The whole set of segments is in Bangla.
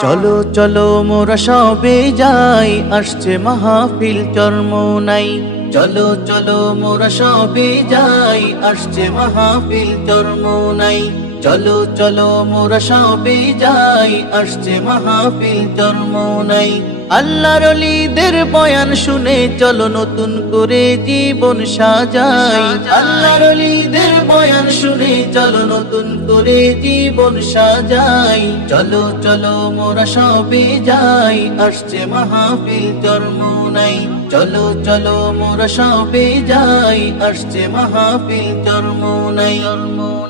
চলো চলো, মোরা সবে যাই, আসছে মাহফিল, চর্ম নাই। চলো চলো, মোরা সবে যাই, আসছে মাহফিল, চর্ম নাই। চলো চলো, মোরা সবে যাই, আসছে মাহফিল চর্ম নাই। আল্লাহর অলিদের বয়ান শুনে চলো, নতুন করে জীবন সাজাই। আল্লাহর অলিদের বয়ান শুনে চলো, নতুন করে জীবন সাজাই। চলো চলো, মোরা সবে যাই, আসছে মাহফিল, জন্ম নাই। চলো চলো, মোরা সবে যাই, আসছে মাহফিল, জন্ম নাই।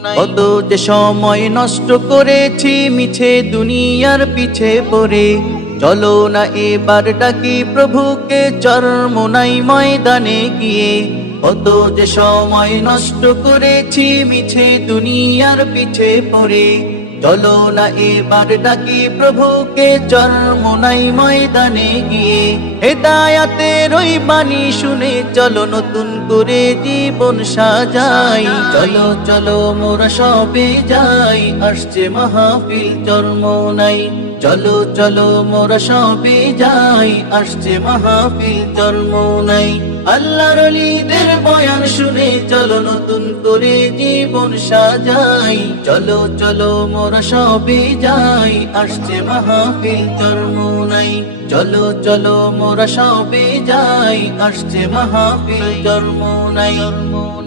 কত যে সময় নষ্ট করেছি, মিছে দুনিয়ার পিছে পড়ে। চলো না এবার ডাকি প্রভুকে চরমোনাই ময়দানে গিয়ে। কত যে সময় নষ্ট করেছি, মিছে দুনিয়ার পিছে পড়ে। চলো না এবার ডাকি প্রভুকে, জন্ম নাই ময়দানে গিয়ে। হেদায়াতের ওই বাণী শুনে চলো নতুন করে জীবন সাজাই। চলো চলো মোরা সবে যাই, আসছে মহাফিল, জন্ম নাই চলো চলো, মোরা সবে যাই। আসছে মাহফিল, জন্ম নাই। আল্লাহর অলিদের বয়ান শুনে চলো, নতুন করে জীবন সাজাই। চলো চলো, মোরা সবে যাই। আসছে মাহফিল, জন্ম নাই। চলো চলো, মোরা সবে যাই। আসছে মাহফিল, জন্ম নাই।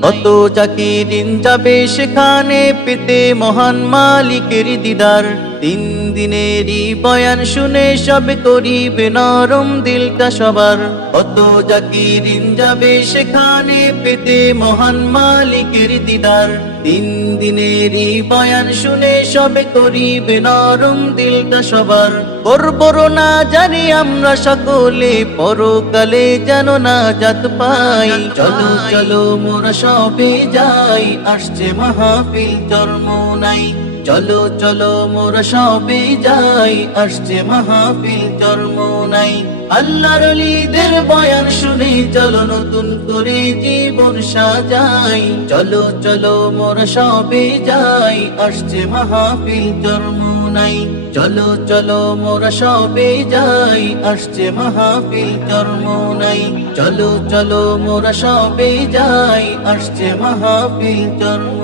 কত জাকিরিন যাবে সেখানে পেতে মহান মালিকের দিদার। তিন দিনেরই বয়ান শুনে সব করিবে নরম দিলটা সবার। কত জাকিরিন যাবে সেখানে পেতে মহান মালিকের দিদার। তিন দিনেরই বয়ান শুনে সব করিবে নরম দিলটা সবার। করবর না জানি আমরা সকলে, পরকালে যেন না জাত পাই। চলো চলো মোরা সবে যাই, আসছে মাহফিল, জন্ম নাই। চলো চলো, মোরা সবে যাই, আসছে মাহফিল, জন্ম নাই। আল্লাহর অলিদের বয়ান শুনে চলো, নতুন করে জীবন সাজাই। চলো চলো, মোরা সবে যাই, আসছে মাহফিল, জন্ম নাই। চলো চলো, মোরা সবে যাই, আসছে মাহফিল, জন্ম নাই। চলো চলো, মোরা সবে যাই, আসছে মাহফিল, জন্ম